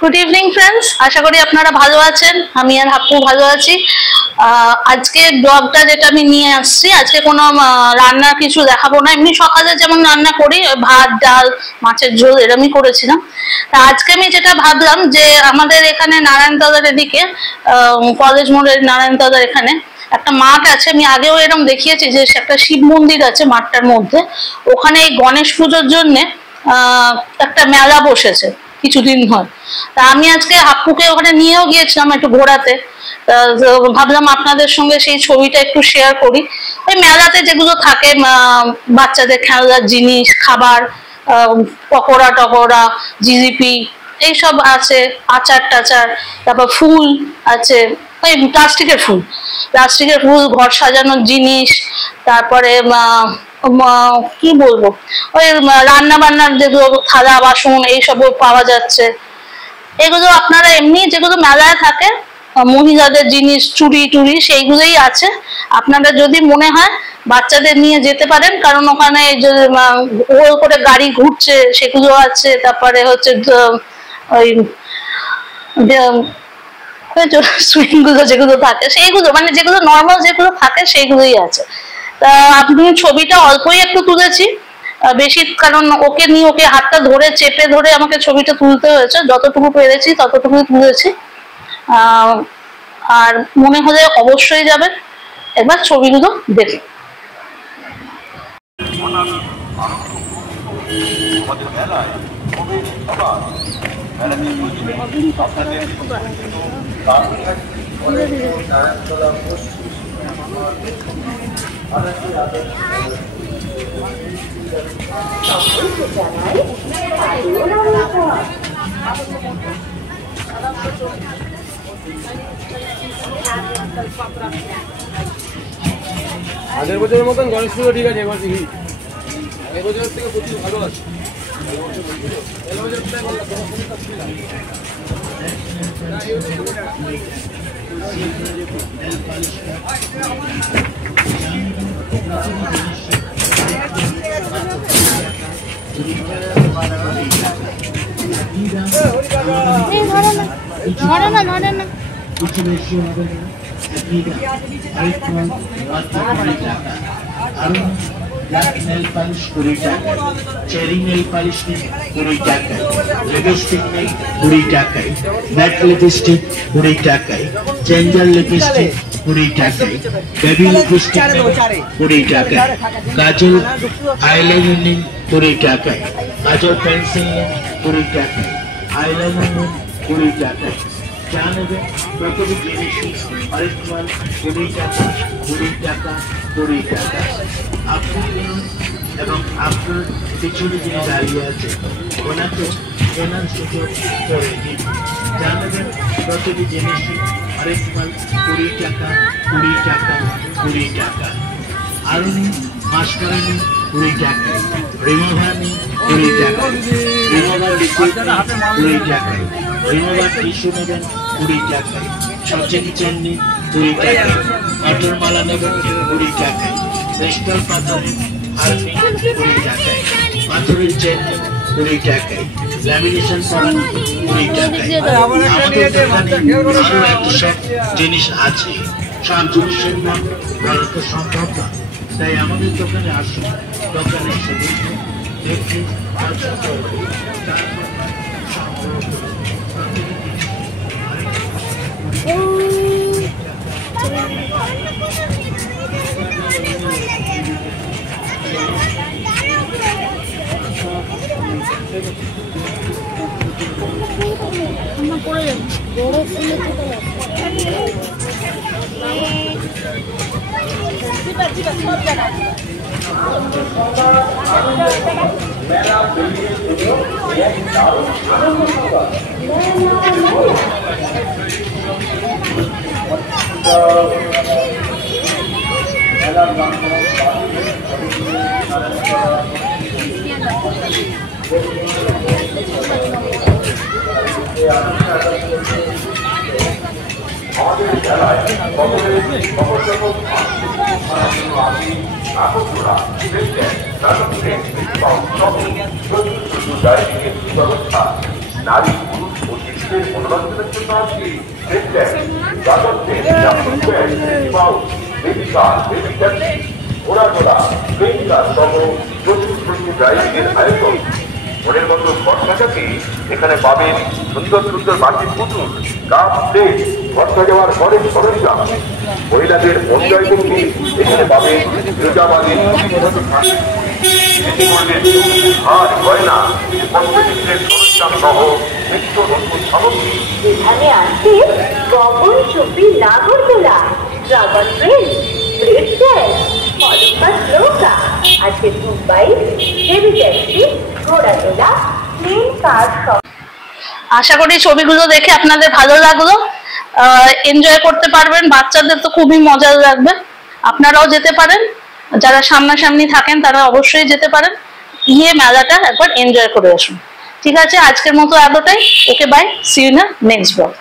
Good evening friends, আশা করি আপনারা ভালো আছেন। আমি আর হাপ্পু ভালো আছি। আজকে ব্লগটা যেটা আমি নিয়ে আসছি, আজকে কোনো রান্নার কিছু দেখাবো না। এমনি সকালে যেমন রান্না করি, ভাত ডাল মাছের ঝোল এরমই করেছিলাম। তা আজকে আমি যেটা ভাবলাম যে আমাদের এখানে নারায়ণতলার এদিকে কলেজ মোড়ের নারায়ণতলার এখানে একটা মাঠ আছে। আমি আগেও এরকম দেখিয়েছি যে একটা শিব মন্দির আছে মাঠটার মধ্যে। ওখানে এই গণেশ পুজোর জন্যে একটা মেলা বসেছে কিছুদিন হয়। তা আমি আজকে হাপ্পুকে ওখানে নিয়েও গিয়েছিলাম একটু ঘোরাতে। ভাবলাম আপনাদের সঙ্গে সেই ছবিটা একটু শেয়ার করি। ওই মেলাতে যেগুলো থাকে বাচ্চাদের খেলনার জিনিস, খাবার, পকোড়া টকোড়া, জিলিপি এইসব আছে, আচার টাচার, তারপর ফুল আছে, ওই প্লাস্টিকের ফুল, ঘর সাজানোর জিনিস, তারপরে কি বলবো, ওই রান্না বান্নার যেগুলো থালা বাসন এইসবও পাওয়া যাচ্ছে। এগুলো আপনারা এমনি যেগুলো মেলায় থাকে মহিলাদের জিনিস, চুড়ি টুড়ি সেইগুলোই আছে। আপনারা যদি মনে হয় বাচ্চাদের নিয়ে যেতে পারেন, কারণ ওখানে গোল করে গাড়ি ঘুরছে সেগুলো আছে। তারপরে হচ্ছে ওই সুইং গুলো যেগুলো থাকে সেইগুলো, মানে যেগুলো নর্মাল যেগুলো থাকে সেইগুলোই আছে। তা আপনি ছবিটা অল্পই একটু তুলেছি, বেশি, কারণ ওকে নিয়ে ওকে হাতটা ধরে চেপে ধরে আমাকে ছবিটা তুলতে হয়েছে। যতটুকু পেরেছি ততটুকুই তুলেছি। আর মনে হলে অবশ্যই যাবেন, একবার ছবিগুলো দেখে। আগের বছরের মতন গণেশ পুজো ঠিক আছে, এবার দেখি আগের বছরের থেকে প্রচুর ভালো আছে। ব্ল্যাক নেল পালিশ 20 টাকা, চেরি নেল পালিশ নেই 20 টাকায়, লিপস্টিক নেই 20 টাকায়, ম্যাট লিপস্টিক 20 টাকায়, চেঞ্জার লিপস্টিক 20 টাকায়, বেবি লিপস্টিক নেই 20 টাকায়, কাজল আইলাইনার নেই 20 টাকায়, কাজল পেন্সিল নেই 20 টাকায়, আইলাইনার নেই 20 টাকায়। যা নেবেন প্রতিটি জিনিসই হরেক মাল 20 টাকা, 20 টাকা, 20 টাকা। আপনি কিনুন এবং আপনার পিছনে যিনি দাঁড়িয়ে আছে ওনাকে কেনার সুযোগ করে দিন। যা নেবেন প্রতিটি জিনিসই হরেক মাল 20 টাকা, 20 টাকা, 20 টাকা। আরও নিন মাস্কারা নিন 20 টাকায়, রিমুভার নিন 20 টাকায়, রিমুভার লিকুইড 20 টাকায়, রিমুভার টিস্যু নেবেন 20 টাকায়, সচেন চেন নিন 20 টাকায়, পাথর মালা নেবেন 20 টাকায়, ক্রিস্টাল পাথরের হার নিন 20 টাকায়, পাথরের চেন নিন 20 টাকায়, ল্যামিনেশন করা 20 টাকায়। আমাদের দোকানে আরও একশো জিনিস আছে, সব জিনিসের নাম বলা তো সম্ভব না, তাই আমাদের দোকানে আসুন, দোকানে এসে দেখুন, দেখে পছন্দ করে তারপর সংগ্রহ করুন। নারী পুরুষ ও শিশুদের মনোরঞ্জনের জন্য আসি ঘোড়াঘোড়া প্রেমিকা সহ প্রচুর প্রচুর ড্রাইভিংয়ের আয়োজন। মনের মতো বর্ষাটাকে এখানে পাবেন সুন্দর সুন্দর মাটির পুতুল, কাপ প্লেট, বর্ষা যাওয়ার ঘরের সরঞ্জাম। মহিলাদের মন জয় করতে এখানে পাবেন রোজাবাদী আর গয়না পঞ্চমিত্রের সরঞ্জাম সহ নিত্য নতুন সামগ্রী। এখানে আছে গগন চুপি নাগরদোলা, ড্রাগন ট্রেন, ব্রেকড্যান্স, হলুকা নৌকা, আছে মুম্বাই, বেবি ট্যাক্সি, ঘোড়াদোলা, প্লেন কার সব। আশা করি ছবিগুলো দেখে আপনাদের ভালো লাগলো, এনজয় করতে পারবেন। বাচ্চাদের তো খুবই মজা লাগবে। আপনারাও যেতে পারেন, যারা সামনাসামনি থাকেন তারা অবশ্যই যেতে পারেন, গিয়ে মেলাটা একবার এনজয় করে আসুন। ঠিক আছে, আজকের মতো এতটাই। Okay, bye, see you in next blog.